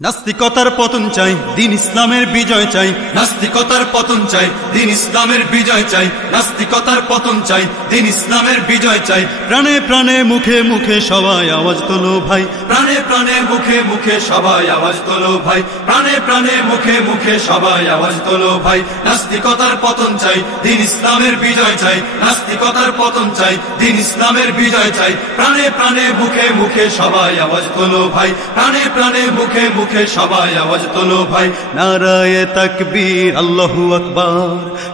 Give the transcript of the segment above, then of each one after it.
নাস্তিকতার পতন চাই, দ্বীন ইসলামের বিজয় চাই। নাস্তিকতার পতন চাই, দ্বীন ইসলামের বিজয় চাই। নাস্তিকতার পতন চাই, দ্বীন ইসলামের বিজয় চাই। প্রাণে প্রাণে মুখে মুখে সবাই আওয়াজ তোলো ভাই। প্রাণে প্রাণে মুখে মুখে সবাই আওয়াজ তোলো ভাই। প্রাণে প্রাণে মুখে মুখে সবাই আওয়াজ তোলো ভাই। নাস্তিকতার পতন চাই, দ্বীন ইসলামের বিজয় চাই। নাস্তিকতার পতন চাই, দ্বীন ইসলামের বিজয় চাই। প্রাণে প্রাণে মুখে মুখে সবাই আওয়াজ তোলো ভাই। প্রাণে প্রাণে মুখে মুখে সবাই আওয়াজ তোলো ভাই। নারায়ে তাকবীর আল্লাহু আকবার,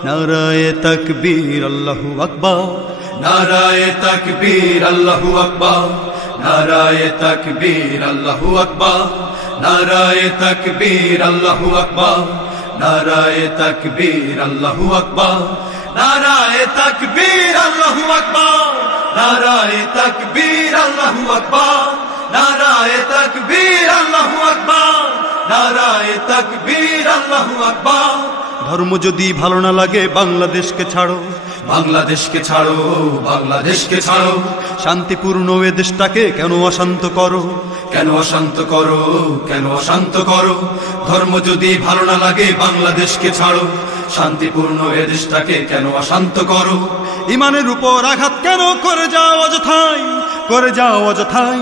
নারায়ে তাকবীর আল্লাহু আকবার, নারায়ে তাকবীর আল্লাহু আকবার, নারায়ে তাকবীর আল্লাহু আকবার, নারায়ে তাকবীর আল্লাহু আকবার, নারায়ে তাকবীর আল্লাহু আকবার, নারায়ে তাকবীর আল্লাহু আকবার, নারায়ে তাকবীর আল্লাহু আকবার, নারায়ে তাকবীর আল্লাহু আকবার, নারায়ে তাকবীর আল্লাহু আকবার। ধর্ম যদি ভালো না লাগে বাংলাদেশকে ছাড়ো, বাংলাদেশকে ছাড়ো, বাংলাদেশকে ছাড়ো। শান্তিপূর্ণ এ দেশটাকে কেন অশান্ত করো, কেন অশান্ত করো, কেন অশান্ত করো। ধর্ম যদি ভালো না লাগে বাংলাদেশকে ছাড়ো, শান্তিপূর্ণ এ দেশটাকে কেন অশান্ত করো। ইমানের উপর আঘাত কেন করে যাও অযথাই, করে যাও অযথাই,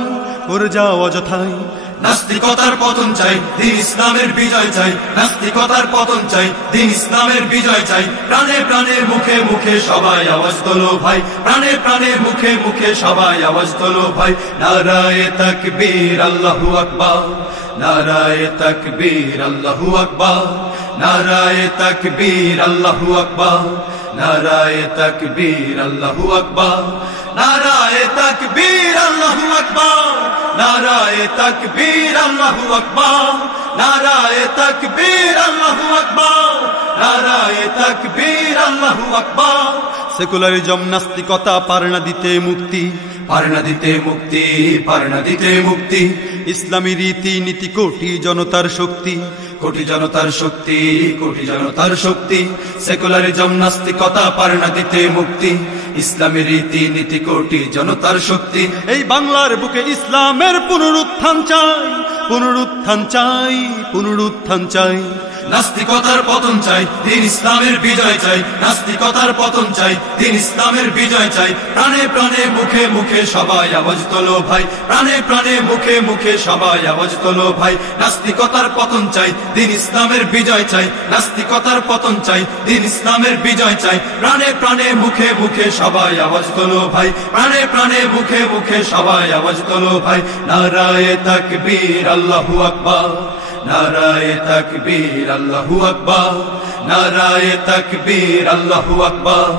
করে যাও অযথাই। নাস্তিকতার পতন চাই, দ্বীন ইসলামের বিজয় চাই। নাস্তিকতার পতন চাই, দ্বীন ইসলামের বিজয় চাই। প্রাণে প্রাণে মুখে মুখে সবাই আওয়াজ তোলো ভাই। প্রাণে প্রাণে মুখে মুখে সবাই আওয়াজ তোলো ভাই। নারায়ে তাকবীর আল্লাহু আকবার, নারায়ে তাকবীর আল্লাহু আকবার, নারায়ে তাকবীর আল্লাহু আকবার, নারায়ে তাকবীর আল্লাহু আকবার, নারায়ে তাকবীর আল্লাহু আকবার, নারায়ে তাকবীর আল্লাহু আকবার, নারায়ে তাকবীর আল্লাহু আকবার, নারায়ে তাকবীর আল্লাহু আকবার। সেকুলারিজম নাস্তিকতা পারে না দিতে মুক্তি, পারে না দিতে মুক্তি, পারে না দিতে মুক্তি। ইসলামী রীতি নীতি কোটি জনতার শক্তি, কোটি জনতার শক্তি, কোটি জনতার শক্তি। সেকুলারিজম নাস্তিকতা পারে না দিতে মুক্তি। ইসলামী রীতি নীতি কোটি জনতার শক্তি। এই বাংলার বুকে ইসলামের পুনরুত্থান চাই, পুনরুত্থান চাই, পুনরুত্থান চাই। নাস্তিকতার পতন চাই, দ্বীন ইসলামের বিজয় চাই। নাস্তিকতার পতন চাই, দ্বীন ইসলামের বিজয় চাই। প্রাণে প্রাণে মুখে মুখে সবাই আওয়াজ তোলো ভাই। প্রাণে প্রাণে মুখে মুখে সবাই আওয়াজ তোলো ভাই। নাস্তিকতার পতন চাই, দ্বীন ইসলামের বিজয় চাই। নাস্তিকতার পতন চাই, দ্বীন ইসলামের বিজয় চাই। প্রাণে প্রাণে মুখে মুখে সবাই আওয়াজ তোলো ভাই। প্রাণে প্রাণে মুখে মুখে সবাই আওয়াজ তোলো ভাই। নারায়ে তাকবীর আল্লাহু আকবার, নারায়ে তাকবীর আল্লাহু আকবার, নারায়ে তাকবীর আল্লাহু আকবার,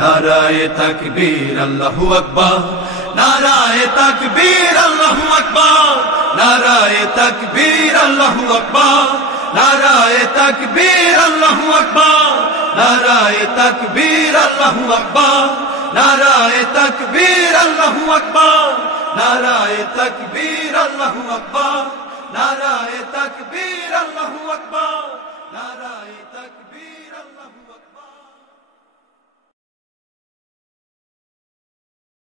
নারায়ে তাকবীর আল্লাহু আকবার, নারায়ে তাকবীর আল্লাহু আকবার, নারায়ে তাকবীর আল্লাহু আকবার, নারায়ে তাকবীর আল্লাহু আকবার, নারায়ে তাকবীর আল্লাহু আকবার, নারায়ে তাকবীর আল্লাহু আকবার, নারায়ে তাকবীর আল্লাহু আকবার, নারায়ে তাকবীর আল্লাহু আকবার, নারায়ে তাকবীর আল্লাহু আকবার।